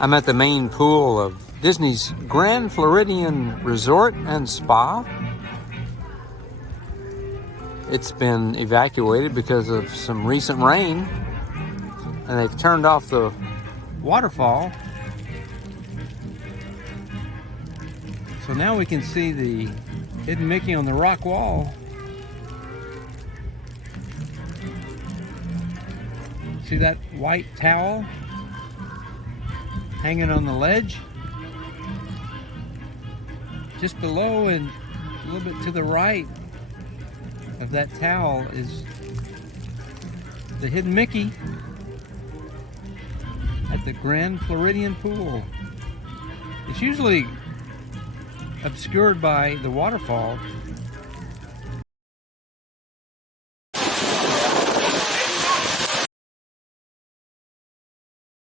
I'm at the main pool of Disney's Grand Floridian Resort and Spa. It's been evacuated because of some recent rain, and they've turned off the waterfall. So now we can see the hidden Mickey on the rock wall. See that white towel hanging on the ledge? Just below and a little bit to the right of that towel is the hidden Mickey at the Grand Floridian pool. It's usually obscured by the waterfall,